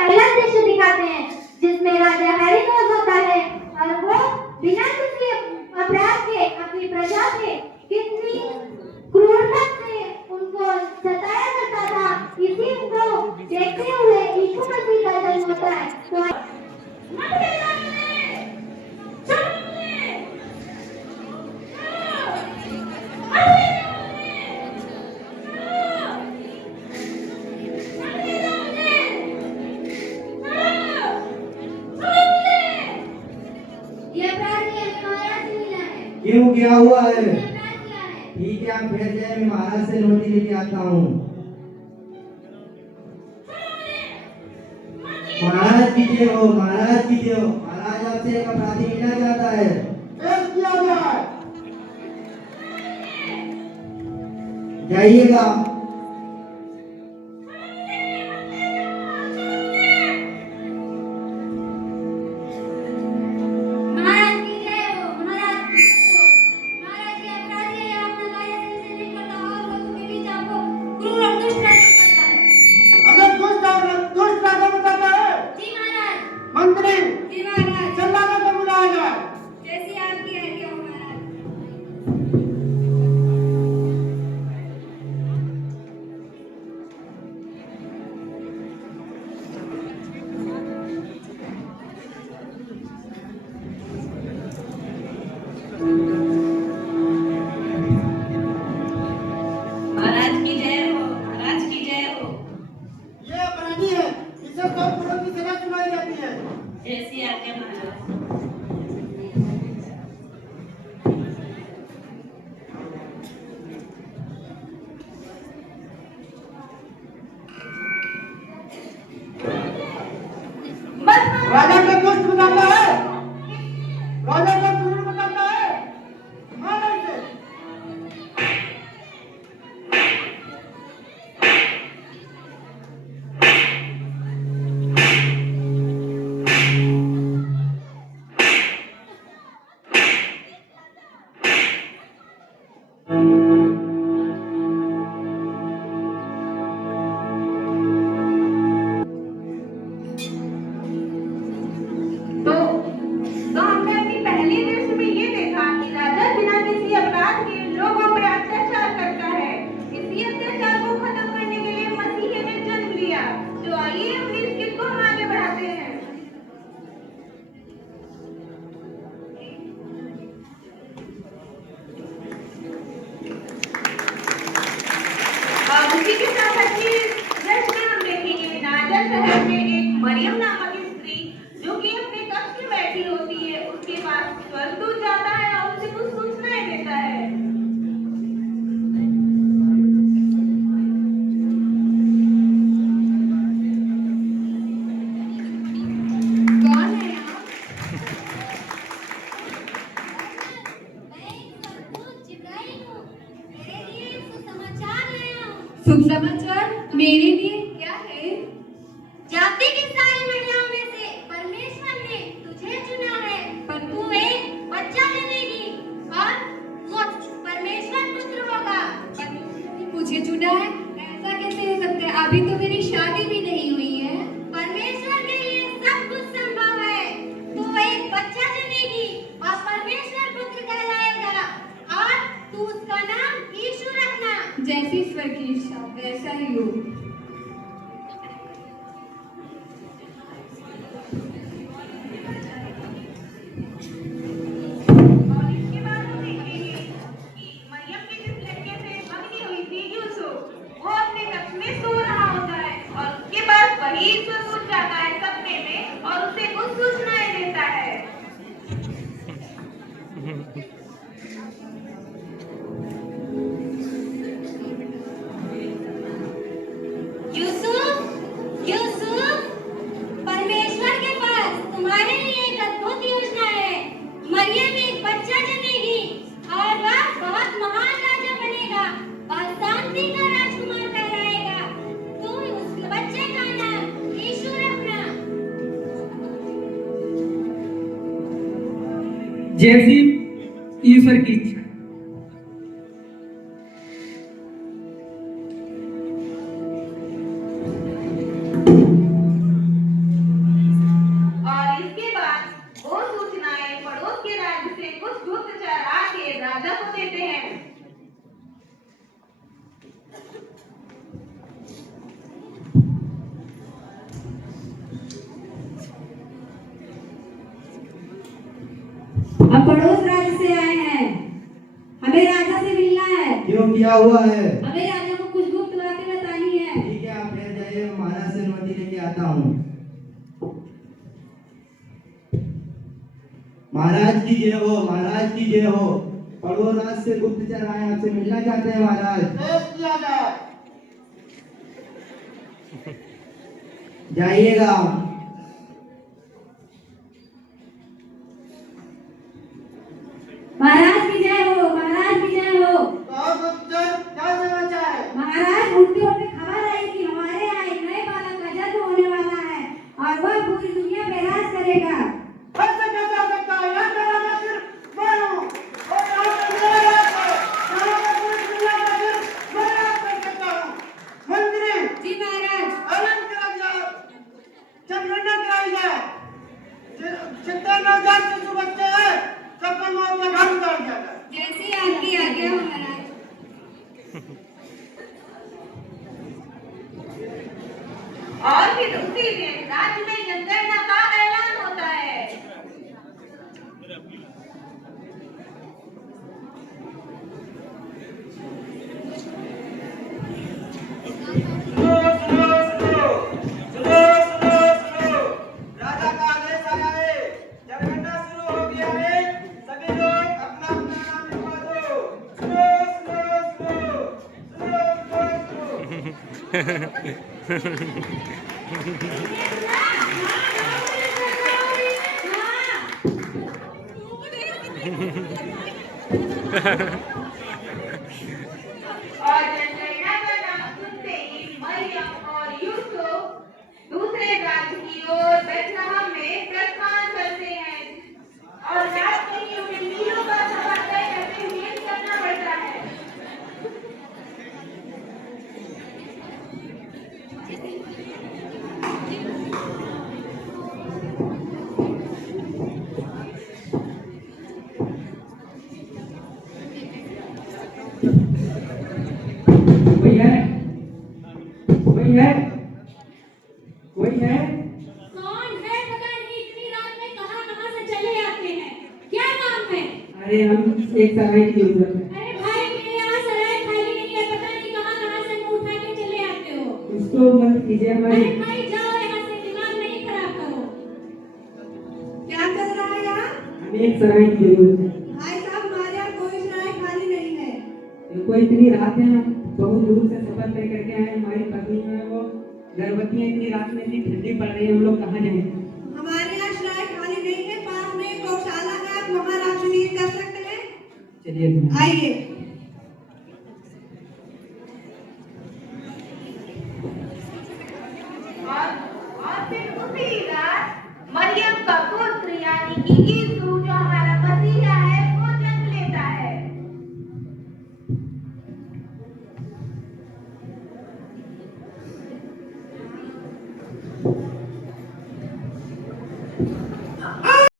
पहला दृश्य दिखाते हैं जिसमें राजा हेरोदेस होता है और वो बिना किसी अपराध के अपनी प्रजा के कितनी क्रूरता से उनको सताया करता था। इसी को देखते हुए यीशु मसीह का जन्म होता है। तो क्यों क्या हुआ है? ठीक है, फिर से मैं महाराज से नोटिस लेके आता हूँ। महाराज की जय हो, महाराज की जय हो। महाराज आपसे एक अपराधी मिलना चाहता है। किया जाए। जाइएगा। राजा का दोस्त बताता है, राजा का दुश्मन बताता है। मारो इसे। तो हमने अपनी पहली दृश्य में ये देखा कि राजा बिना किसी अपराध के लोगों पर अत्याचार करता है। इसी अत्याचार को खत्म करने के लिए मसीह ने जन्म लिया। तो आइए अपनी इस गीत को हम आगे बढ़ाते हैं। उसी के साथ अच्छी दृश्य में हम देखेंगे नाजर शहर में एक मरियम नामक स्त्री जो कि अपने कक्ष में बैठी होती है, उसके पास स्वर्गदूत जाता है और उसे कुछ सूचनाएं देता है। कौन है आप? शुभ समाचार मेरे लिए क्या है? जाति की सारी महिलाओं में से परमेश्वर ने तुझे चुना है, पर तू एक बच्चा जनेगी और वो परमेश्वर पुत्र होगा। मुझे चुना है? ऐसा कैसे हो सकता है? अभी तो मेरी शादी भी नहीं हुई है। परमेश्वर के लिए सब कुछ संभव है। तू एक बच्चा जनेगी और परमेश्वर पुत्र कहलाएगा और तू उसका नाम यीशु रखना। जैसी ईश्वर की इच्छा वैसा ही हो। और इसके बाद हम देखेंगे कि मरियम के जिस लड़के से मंगनी हुई थी यूसुफ, वो अपने कक्ष में सो रहा होता है और उसके बाद वही स्वर्गदूत जाता है सपने में और उसे कुछ सूचनाएं देता है। यूसुफ, यूसुफ, परमेश्वर के पास तुम्हारे लिए एक अद्भुत योजना है। मरियम एक बच्चा जनेगी और वह बहुत महान राजा बनेगा और शांति का राजकुमार कहलाएगा। तुम उस बच्चे का नाम यीशु रखना। जैसी ईश्वर की इच्छा। हम पड़ोस राज्य से आए हैं, हमें राजा से मिलना है। क्यों, क्या हुआ है? हमें राजा को कुछ गुप्त बातें बतानी है। ठीक है, आप ठहर जाइए, मैं महाराज से अनुमति लेके आता हूँ। महाराज की जय हो, महाराज की जय हो। पड़ोस राज से गुप्तचर आए, आपसे मिलना चाहते हैं महाराज। पेश किया जाए। जाइएगा। महाराज की जय हो, महाराज की जय हो। तो गुप्तचर क्या समाचार है? महाराज उड़ते उड़ते खबर आई कि हमारे यहाँ एक नए बालक का जन्म होने वाला है और वह पूरी दुनिया पे राज करेगा। ऐसे कैसे हो सकता है? यहाँ का राजा सिर्फ मैं हूँ और यहाँ पे मेरा राज है। यहाँ पे पूरी दुनिया का सिर्फ मैं राज कर सकता हूँ। मंत्री जी महाराज। ऐलान करा जाए, जनगणना कराई जाए। जितने नवजात शिशु बच्चे हैं सबका मौत का घाट उतार दिया जाए। जैसी आपकी आज्ञा हो महाराज। और फिर उसी दिन राज्य में जनगणना का ऐलान होता है। राजा का आदेश आया है, जनगणना शुरू हो गया है, सभी लोग अपना अपना नाम लिखवा दो। और जनगणना का नाम सुनते ही मरियम और यूसुफ दूसरे राज्य की ओर बेथलहम में प्रस्थान करते हैं और रात के लिए उन्हें मीलों का सफर तय करते हुए करना पड़ता है। कोई है? कोई है? कोई है? कौन है पता नहीं, इतनी रात में कहाँ से चले आते हैं। क्या नाम है? अरे हम एक सराय की जरूरत है। अरे भाई मेरे यहाँ सराय खाली नहीं है, पता नहीं कहाँ से मुंह उठा के चले आते हो। उसको मत कीजिए हमारी। अरे भाई जाओ यहाँ से, दिमाग नहीं खराब करो। क्या कर रहा है यहाँ? हमें एक सराय की जरूरत है। भाई साहब हमारे यहाँ कोई सराय खाली नहीं है। देखो इतनी रात है, हम बहुत दूर से सफर तय करके आए। हमारी पत्नी जो है वो गर्भवती है, इतनी रात में इतनी ठंडी पड़ रही है, हम लोग कहाँ जाएं? हमारे यहाँ सराय खाली नहीं है, पास में एक गौशाला है, आप वहाँ राशन कर सकते हैं। चलिए आइए।